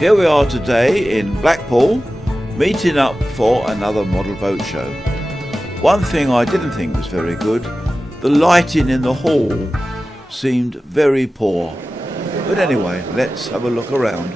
Here we are today in Blackpool, meeting up for another model boat show. One thing I didn't think was very good, the lighting in the hall seemed very poor. But anyway, let's have a look around.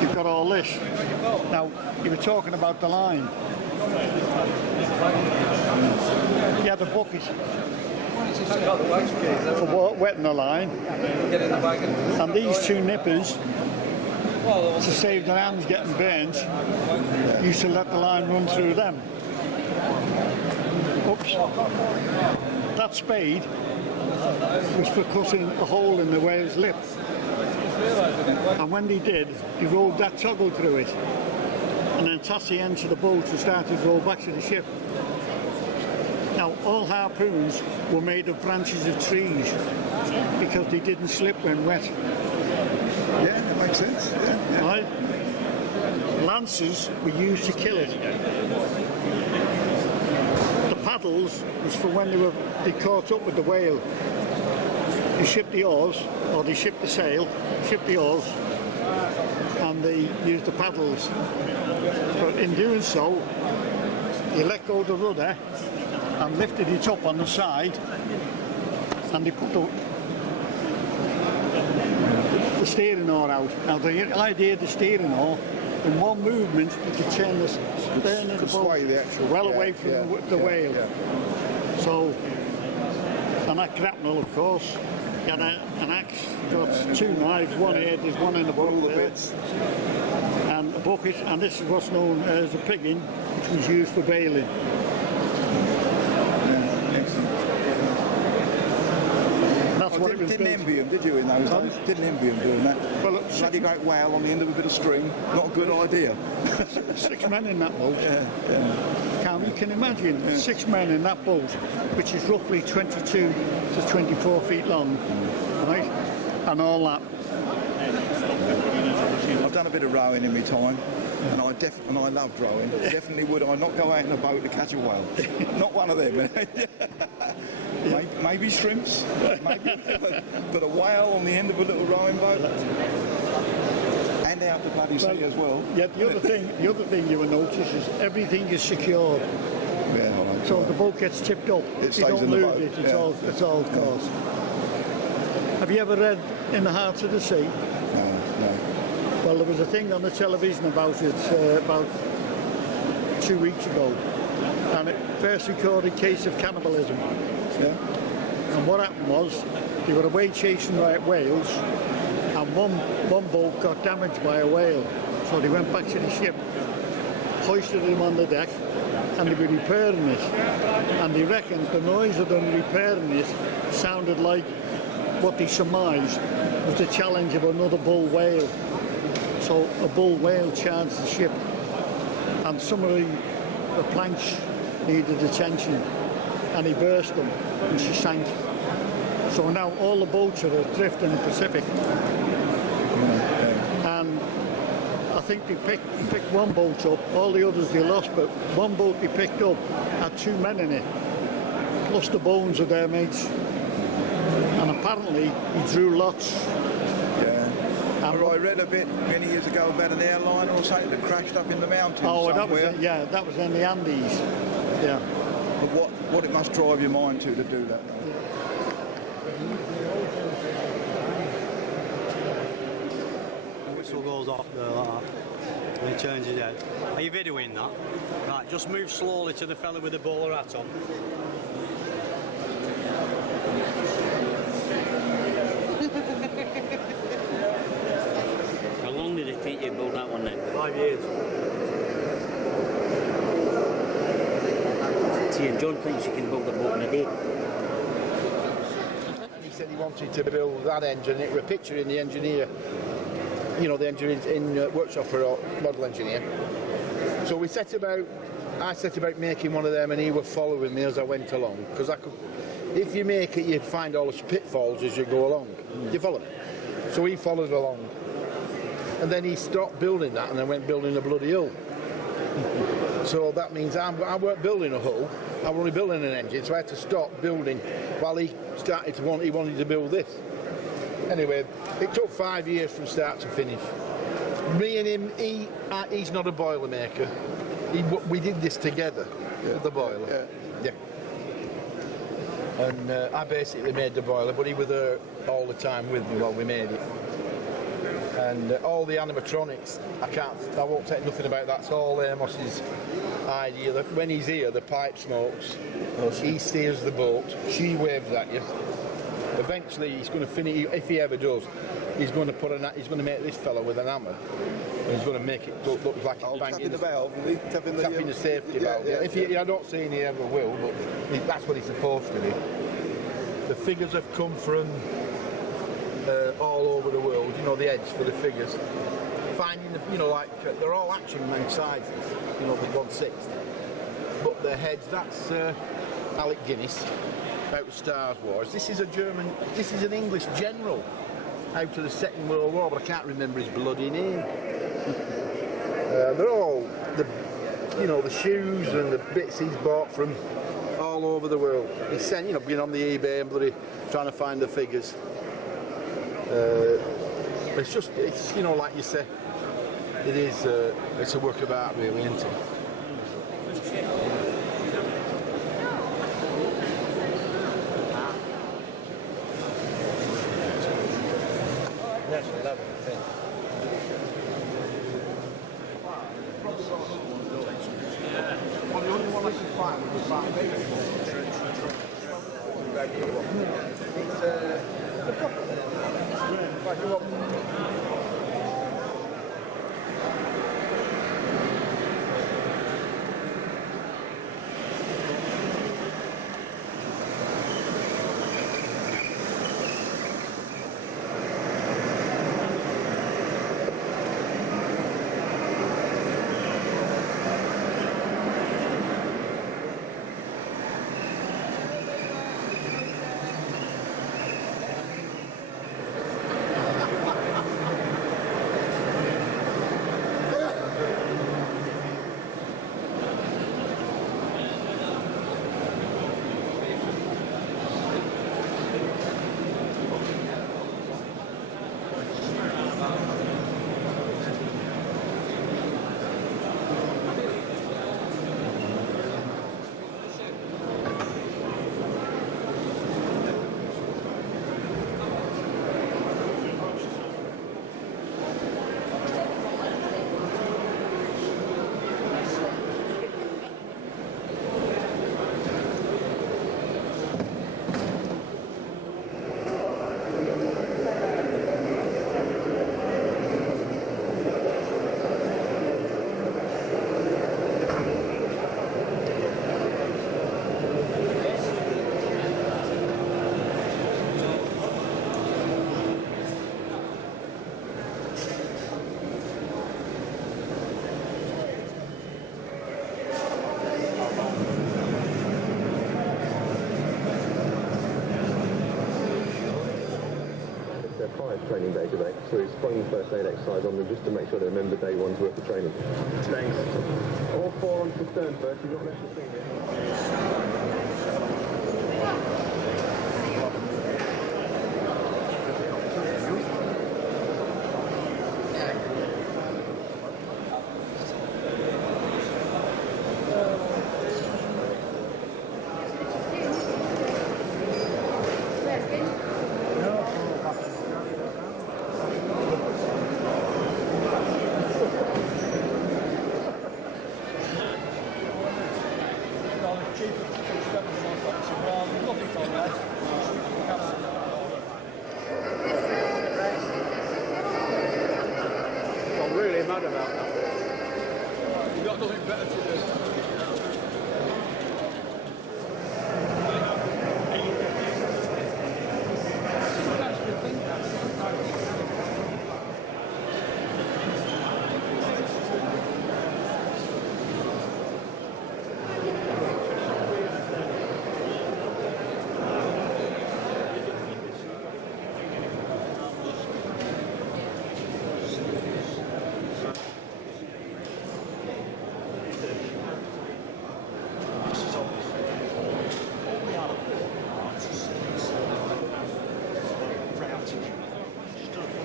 You've got all this. Now, you were talking about the line. Yeah, the bucket for wetting the line. And these two nippers, to save their hands getting burnt, used to let the line run through them. Oops. That spade was for cutting a hole in the whale's lip. And when they did, he rolled that toggle through it and then tossed the end to the boat and started to roll back to the ship. Now, all harpoons were made of branches of trees because they didn't slip when wet. Yeah, that makes sense. Yeah. Right? Lances were used to kill it. The paddles was for when they caught up with the whale. They shipped the oars, or they shipped the sail, shipped the oars, and and they used the paddles. But in doing so, he let go of the rudder and lifted it up on the side, and he put the steering oar out. Now the idea of the steering oar, in one movement you could turn the stern of the boat well away from the whale. Yeah. So, and that grapnel, of course, you had an axe, got two knives, one here, there's one in the boat there, and a bucket, and this is what's known as a piggin, which was used for bailing. That's what it was Didn't built. envy him, did you, in those days? Didn't envy him doing that. Well, look, Bloody great whale on the end of a bit of string, not a good idea. 6 men in that boat. You can imagine 6 men in that boat, which is roughly 22 to 24 feet long, right? And all that. I've done a bit of rowing in my time, and I loved rowing. Definitely would I not go out in a boat to catch a whale. Not one of them. Maybe shrimps, maybe, but a whale on the end of a little rowing boat, and out the bloody sea as well. Yeah, the other thing you will notice is everything is secured. Yeah, So if the boat gets tipped up, It you stays don't in the lose boat, it. yeah. It's all course. Have you ever read In the Heart of the Sea? No. Well, there was a thing on the television about it about 2 weeks ago, and it first recorded case of cannibalism. Yeah. And what happened was they were away chasing whales, and one boat got damaged by a whale. So they went back to the ship, hoisted him on the deck, and they were repairing it. And they reckoned the noise of them repairing it sounded like what they surmised was the challenge of another bull whale. So a bull whale charged the ship, and some of the planks needed attention, and he burst them, and she sank. So now all the boats are adrift in the Pacific. And I think they picked one boat up, all the others they lost, but one boat they picked up had 2 men in it, plus the bones of their mates. And apparently he drew lots. I read a bit many years ago about an airliner or something that crashed up in the mountains somewhere. that was in the Andes. Yeah. But what it must drive your mind to do that. The whistle goes off there like that, and he turns his head. Are you videoing that? Right, just move slowly to the fella with the bowler hat on. How long did it take you to build that one then? 5 years. See, and John thinks you can build a boat in a day. He said he wanted to build that engine. It was a picture in the engineer, you know, the engineer in workshop for a model engineer. So I set about making one of them, and he was following me as I went along, because if you make it, you'd find all the pitfalls as you go along. You follow me? So he followed along, and then he stopped building that, and then went building a bloody hull. So that means I weren't building a hull, I was only building an engine, so I had to stop building while he wanted to build this. Anyway, it took 5 years from start to finish. Me and him, he's not a boiler maker. We did this together, the boiler. Yeah. And I basically made the boiler, but he was there all the time with me while we made it. And all the animatronics, I won't say nothing about that. It's all Amos's idea. That when he's here, the pipe smokes. He steers the boat. She waves at you. Eventually, he's going to finish. If he ever does, he's going to make this fella with an hammer. And he's going to make it look like it's banging tapping the valve, tapping the safety valve. Yeah. I don't see he ever will, but that's what he's supposed to do. The figures have come from all over the world, you know, the heads for the figures. Finding, they're all action man sizes, the 1/6. But the heads, that's Alec Guinness, out of Star Wars. This is an English general out of the Second World War, but I can't remember his bloody name. They're all, the shoes and the bits he's bought from all over the world. He's sent, been on the eBay and bloody trying to find the figures. It's like you say, it is it's a work of art, really, isn't it? Training day today, so we sprung first aid exercise on them just to make sure they remember day one's worth of training. Thanks. All four onto the stern first, you've got left to sing here. I'm really mad about that. You've got nothing better to do.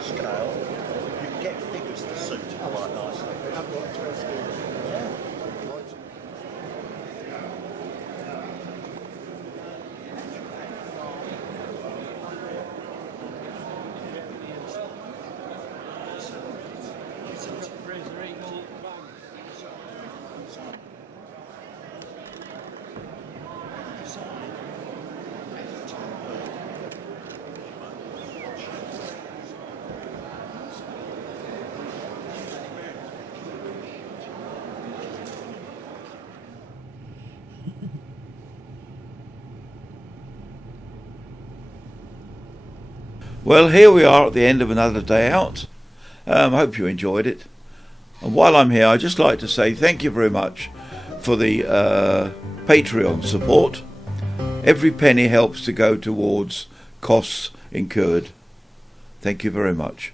Scale, you can get figures to suit quite nicely. Yeah. Well, here we are at the end of another day out. Hope you enjoyed it. And while I'm here, I'd just like to say thank you very much for the Patreon support. Every penny helps to go towards costs incurred. Thank you very much.